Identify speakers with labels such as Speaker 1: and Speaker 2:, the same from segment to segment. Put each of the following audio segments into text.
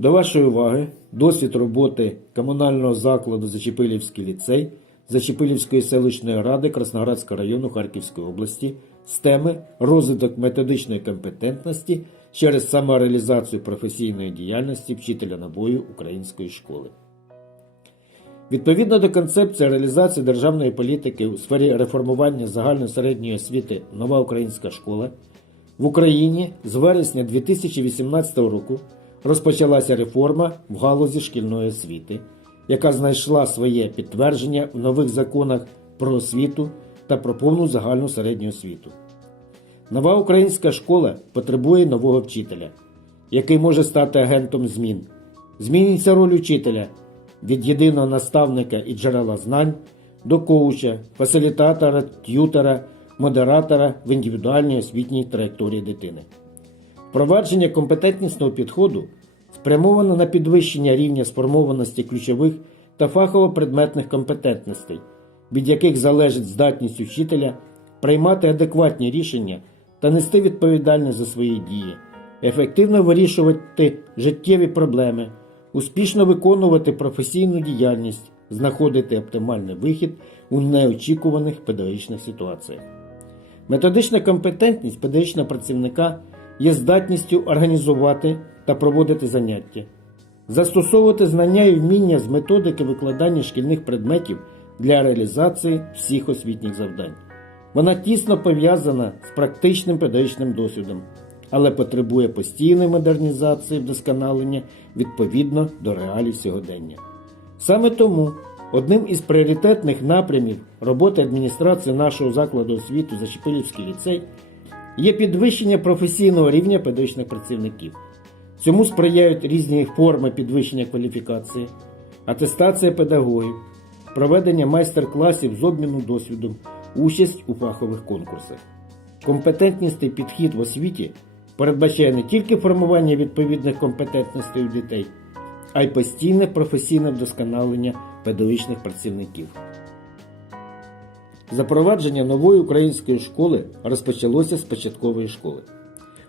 Speaker 1: До вашої уваги досвід роботи комунального закладу Зачепилівський ліцей Зачепилівської селищної ради Красноградського району Харківської області з теми розвиток методичної компетентності через самореалізацію професійної діяльності вчителя набою української школи. Відповідно до концепції реалізації державної політики у сфері реформування загальної середньої освіти Нова українська школа в Україні з вересня 2018 року розпочалася реформа в галузі шкільної освіти, яка знайшла своє підтвердження в нових законах про освіту та про повну загальну середню освіту. Нова українська школа потребує нового вчителя, який може стати агентом змін. Зміниться роль учителя від єдиного наставника і джерела знань до коуча, фасилітатора, т'ютера, модератора в індивідуальній освітній траєкторії дитини. Впровадження компетентнісного підходу спрямовано на підвищення рівня сформованості ключових та фахово-предметних компетентностей, від яких залежить здатність учителя приймати адекватні рішення та нести відповідальність за свої дії, ефективно вирішувати життєві проблеми, успішно виконувати професійну діяльність, знаходити оптимальний вихід у неочікуваних педагогічних ситуаціях. Методична компетентність педагогічного працівника є здатністю організувати та проводити заняття, застосовувати знання і вміння з методики викладання шкільних предметів для реалізації всіх освітніх завдань. Вона тісно пов'язана з практичним педагогічним досвідом, але потребує постійної модернізації вдосконалення відповідно до реалій сьогодення. Саме тому одним із пріоритетних напрямів роботи адміністрації нашого закладу освіти Зачепилівський ліцей є підвищення професійного рівня педагогічних працівників. Цьому сприяють різні форми підвищення кваліфікації, атестація педагогів, проведення майстер-класів з обміну досвідом, участь у фахових конкурсах. Компетентнісний підхід в освіті передбачає не тільки формування відповідних компетентностей у дітей, а й постійне професійне вдосконалення педагогічних працівників. Запровадження нової української школи розпочалося з початкової школи.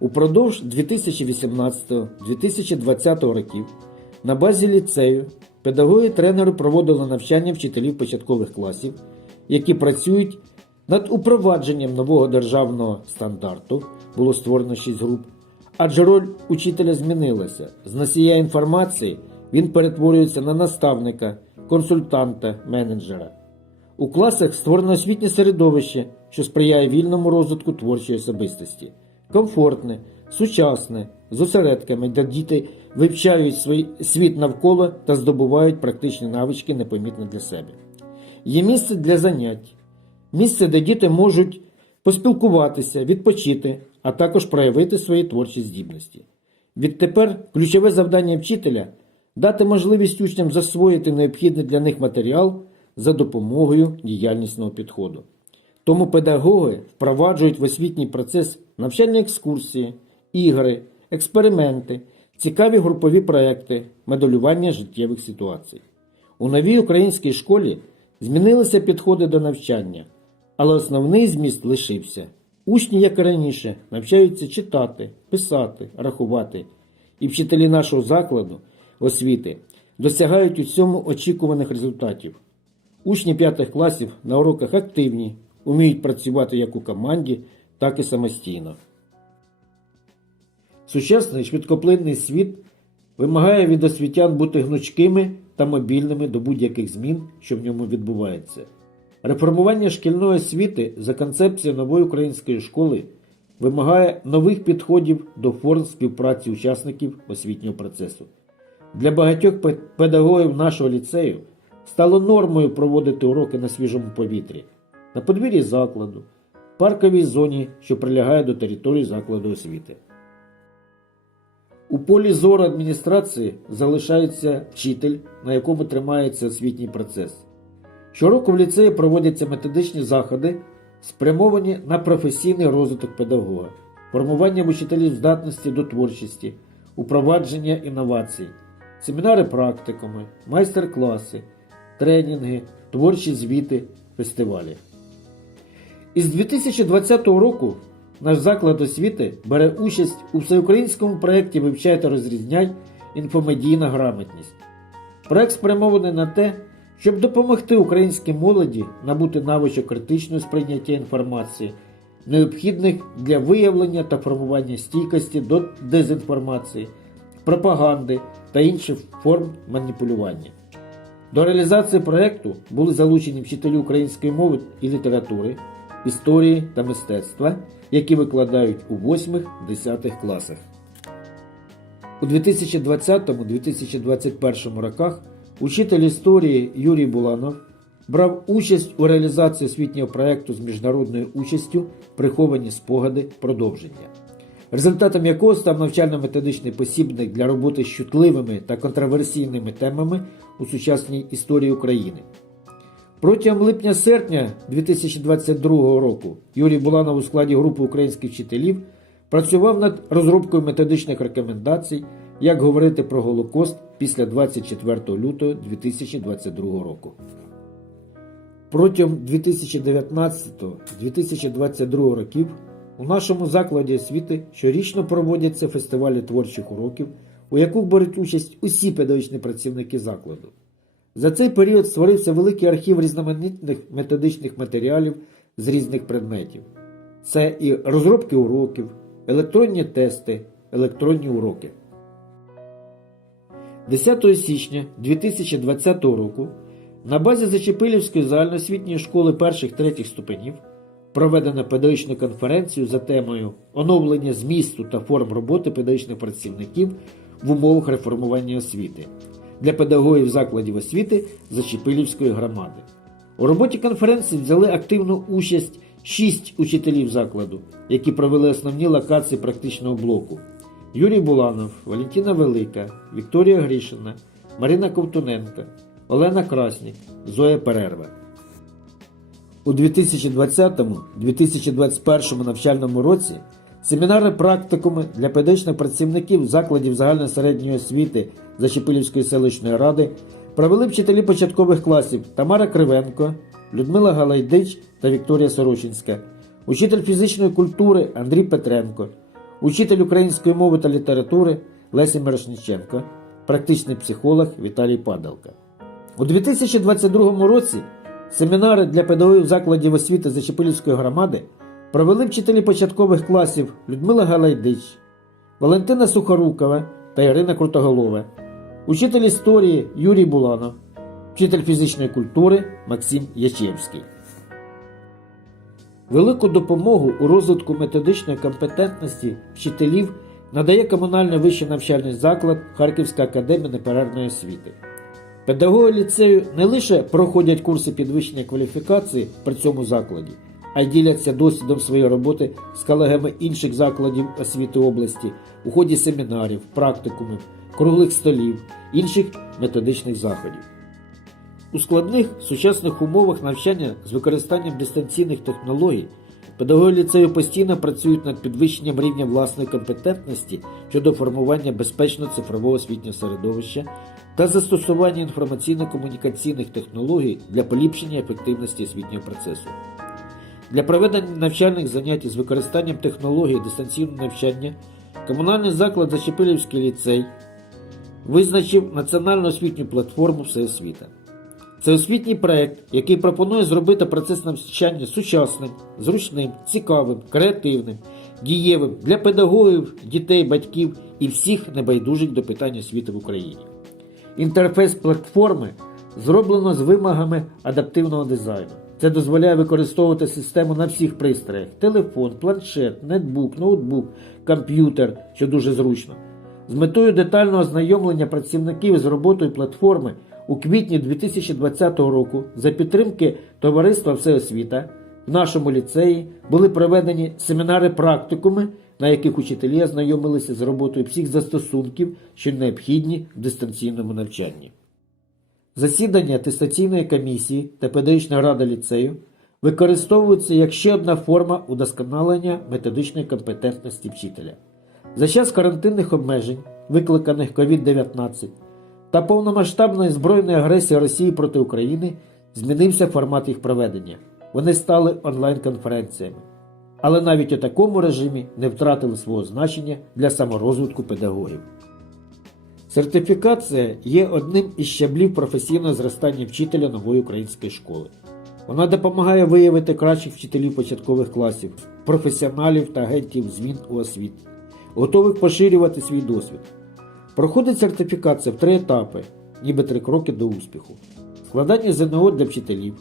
Speaker 1: Упродовж 2018-2020 років на базі ліцею педагоги-тренери проводили навчання вчителів початкових класів, які працюють над упровадженням нового державного стандарту, було створено 6 груп, адже роль учителя змінилася. З носія інформації він перетворюється на наставника, консультанта, менеджера. У класах створено освітнє середовище, що сприяє вільному розвитку творчої особистості, комфортне, сучасне, з осередками, де діти вивчають свій світ навколо та здобувають практичні навички непомітно для себе. Є місце для занять, місце, де діти можуть поспілкуватися, відпочити, а також проявити свої творчі здібності. Відтепер ключове завдання вчителя дати можливість учням засвоїти необхідний для них матеріал за допомогою діяльнісного підходу. Тому педагоги впроваджують в освітній процес навчальні екскурсії, ігри, експерименти, цікаві групові проекти, моделювання життєвих ситуацій. У новій українській школі змінилися підходи до навчання, але основний зміст лишився. Учні, як і раніше, навчаються читати, писати, рахувати, і вчителі нашого закладу освіти досягають у цьому очікуваних результатів. Учні п'ятих класів на уроках активні, уміють працювати як у команді, так і самостійно. Сучасний швидкоплинний світ вимагає від освітян бути гнучкими та мобільними до будь-яких змін, що в ньому відбувається. Реформування шкільної освіти за концепцією нової української школи вимагає нових підходів до форм співпраці учасників освітнього процесу. Для багатьох педагогів нашого ліцею стало нормою проводити уроки на свіжому повітрі, на подвір'ї закладу, в парковій зоні, що прилягає до території закладу освіти. У полі зору адміністрації залишається вчитель, на якому тримається освітній процес. Щороку в ліцеї проводяться методичні заходи, спрямовані на професійний розвиток педагога, формування в учителів здатності до творчості, упровадження інновацій, семінари практикуми, майстер-класи, тренінги, творчі звіти, фестивалі. Із 2020 року наш заклад освіти бере участь у всеукраїнському проєкті Вивчай та розрізняй, інфомедійна грамотність. Проект спрямований на те, щоб допомогти українській молоді набути навичок критичного сприйняття інформації, необхідних для виявлення та формування стійкості до дезінформації, пропаганди та інших форм маніпулювання. До реалізації проекту були залучені вчителі української мови і літератури, історії та мистецтва, які викладають у 8-10 класах. У 2020-2021 роках учитель історії Юрій Буланов брав участь у реалізації освітнього проекту з міжнародною участю Приховані спогади продовження, результатом якого став навчально-методичний посібник для роботи з чутливими та контроверсійними темами у сучасній історії України. Протягом липня-серпня 2022 року Юрій Буланов у складі групи українських вчителів працював над розробкою методичних рекомендацій, як говорити про Голокост після 24 лютого 2022 року. Протягом 2019-2022 років у нашому закладі освіти щорічно проводяться фестивалі творчих уроків, у яких беруть участь усі педагогічні працівники закладу. За цей період створився великий архів різноманітних методичних матеріалів з різних предметів. Це і розробки уроків, електронні тести, електронні уроки. 10 січня 2020 року на базі Зачепилівської загальноосвітньої школи перших третіх ступенів проведено педагогічну конференцію за темою оновлення змісту та форм роботи педагогічних працівників в умовах реформування освіти для педагогів закладів освіти Зачепилівської громади. У роботі конференції взяли активну участь шість учителів закладу, які провели основні локації практичного блоку: Юрій Буланов, Валентина Велика, Вікторія Грішина, Марина Ковтуненко, Олена Краснік, Зоя Перерва. У 2020-2021 навчальному році семінари практикуми для педагогічних працівників закладів загальної середньої освіти Зачепилівської селищної ради провели вчителі початкових класів Тамара Кривенко, Людмила Галайдич та Вікторія Сорочинська, учитель фізичної культури Андрій Петренко, учитель української мови та літератури Леся Мирошниченко, практичний психолог Віталій Падалка. У 2022 році семінари для педагогів закладів освіти Зачепилівської громади провели вчителі початкових класів Людмила Галайдич, Валентина Сухорукова та Ірина Крутоголова, учитель історії Юрій Буланов, вчитель фізичної культури Максим Ячевський. Велику допомогу у розвитку методичної компетентності вчителів надає комунальний вищий навчальний заклад Харківська академія неперервної освіти. Педагоги ліцею не лише проходять курси підвищення кваліфікації при цьому закладі, а й діляться досвідом своєї роботи з колегами інших закладів освіти області у ході семінарів, практикумів, круглих столів, інших методичних заходів. У складних сучасних умовах навчання з використанням дистанційних технологій педагоги ліцею постійно працюють над підвищенням рівня власної компетентності щодо формування безпечного цифрового освітнього середовища та застосування інформаційно-комунікаційних технологій для поліпшення ефективності освітнього процесу. Для проведення навчальних занять з використанням технологій дистанційного навчання комунальний заклад Зачепилівський ліцей визначив національну освітню платформу Всеосвіта. Це освітній проект, який пропонує зробити процес навчання сучасним, зручним, цікавим, креативним, дієвим для педагогів, дітей, батьків і всіх небайдужих до питань освіти в Україні. Інтерфейс платформи зроблено з вимогами адаптивного дизайну. Це дозволяє використовувати систему на всіх пристроях: телефон, планшет, нетбук, ноутбук, комп'ютер, що дуже зручно. З метою детального ознайомлення працівників з роботою платформи у квітні 2020 року за підтримки Товариства Всеосвіта в нашому ліцеї були проведені семінари практикуми, на яких учителі ознайомилися з роботою всіх застосунків, що необхідні в дистанційному навчанні. Засідання атестаційної комісії та педагогічна рада ліцею використовуються як ще одна форма удосконалення методичної компетентності вчителя. За час карантинних обмежень, викликаних COVID-19 та повномасштабної збройної агресії Росії проти України, змінився формат їх проведення. Вони стали онлайн-конференціями. Але навіть у такому режимі не втратили свого значення для саморозвитку педагогів. Сертифікація є одним із щаблів професійного зростання вчителя нової української школи. Вона допомагає виявити кращих вчителів початкових класів, професіоналів та агентів змін у освіті, готових поширювати свій досвід. Проходить сертифікація в три етапи, ніби три кроки до успіху: складання ЗНО для вчителів,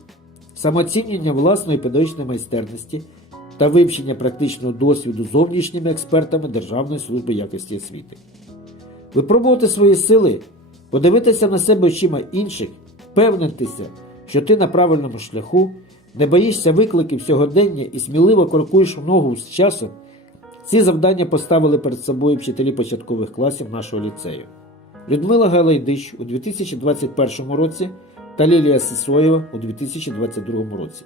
Speaker 1: самооцінювання власної педагогічної майстерності та вивчення практичного досвіду зовнішніми експертами Державної служби якості освіти. Випробувати свої сили, подивитися на себе очима інших, впевнитися, що ти на правильному шляху, не боїшся викликів сьогодення і сміливо крокуєш в ногу з часом. Ці завдання поставили перед собою вчителі початкових класів нашого ліцею. Людмила Галайдич у 2021 році та Лілія Сисоєва у 2022 році.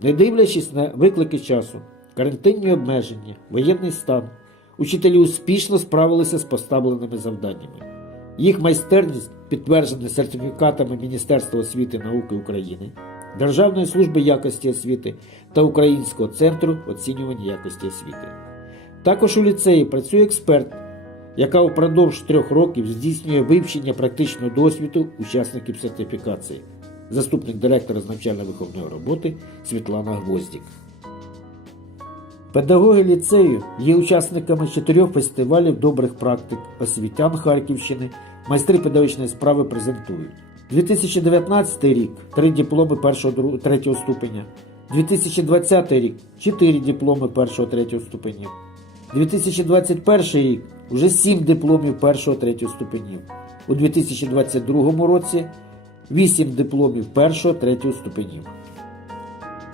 Speaker 1: Не дивлячись на виклики часу, карантинні обмеження, воєнний стан, учителі успішно справилися з поставленими завданнями. Їх майстерність підтверджена сертифікатами Міністерства освіти і науки України, Державної служби якості освіти та Українського центру оцінювання якості освіти. Також у ліцеї працює експерт, яка упродовж трьох років здійснює вивчення практичного досвіду учасників сертифікації, заступник директора з навчально-виховної роботи Світлана Гвоздік. Педагоги ліцею є учасниками чотирьох фестивалів добрих практик освітян Харківщини, майстри педагогічної справи презентують. 2019 рік три дипломи першого дру- третього ступеня. 2020 рік чотири дипломи першого третього ступенів. 2021 рік уже сім дипломів першого третього ступенів. У 2022 році вісім дипломів першого третього ступенів.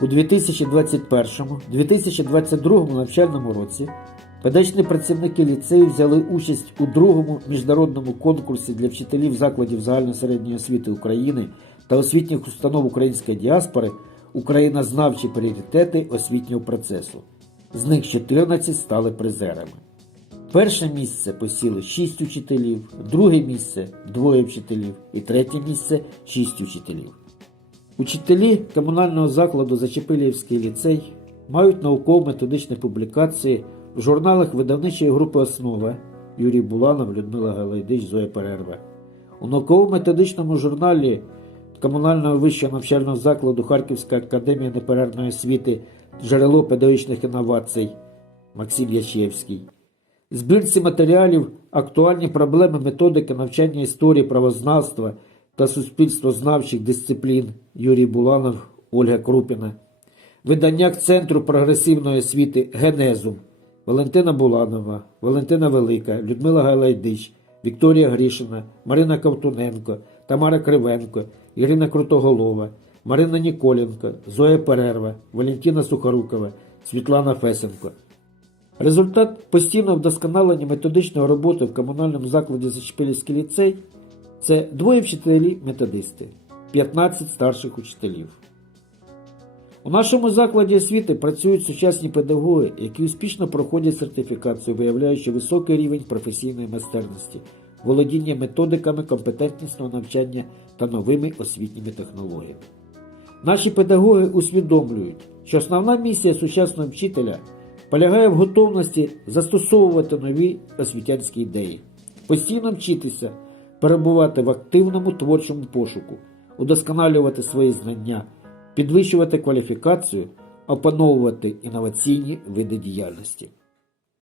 Speaker 1: У 2021-2022 навчальному році педагогічні працівники ліцею взяли участь у другому міжнародному конкурсі для вчителів закладів загальної середньої освіти України та освітніх установ української діаспори Українознавчі пріоритети освітнього процесу. З них 14 стали призерами. Перше місце посіли 6 учителів, друге місце двоє вчителів і третє місце 6 учителів. Учителі комунального закладу Зачепилівський ліцей мають науково-методичні публікації в журналах видавничої групи Основа Юрій Буланов, Людмила Галайдич, Зоя Перерва. У науково-методичному журналі комунального вищого навчального закладу Харківська академія неперервної освіти Джерело педагогічних інновацій Максим Ячевський. Збірці матеріалів актуальні проблеми методики навчання історії правознавства та суспільствознавчих дисциплін Юрій Буланов, Ольга Крупіна. Видання Центру прогресивної освіти Генезум Валентина Буланова, Валентина Велика, Людмила Гайлайдич, Вікторія Грішина, Марина Ковтуненко, Тамара Кривенко, Ірина Крутоголова, Марина Ніколенко, Зоя Перерва, Валентина Сухорукова, Світлана Фесенко. Результат постійного вдосконалення методичної роботи в комунальному закладі Зачепилівський ліцей це двоє вчителі-методисти, 15 старших учителів. У нашому закладі освіти працюють сучасні педагоги, які успішно проходять сертифікацію, виявляючи високий рівень професійної майстерності, володіння методиками компетентнісного навчання та новими освітніми технологіями. Наші педагоги усвідомлюють, що основна місія сучасного вчителя полягає в готовності застосовувати нові освітянські ідеї, постійно вчитися, перебувати в активному творчому пошуку, удосконалювати свої знання, підвищувати кваліфікацію, опановувати інноваційні види діяльності.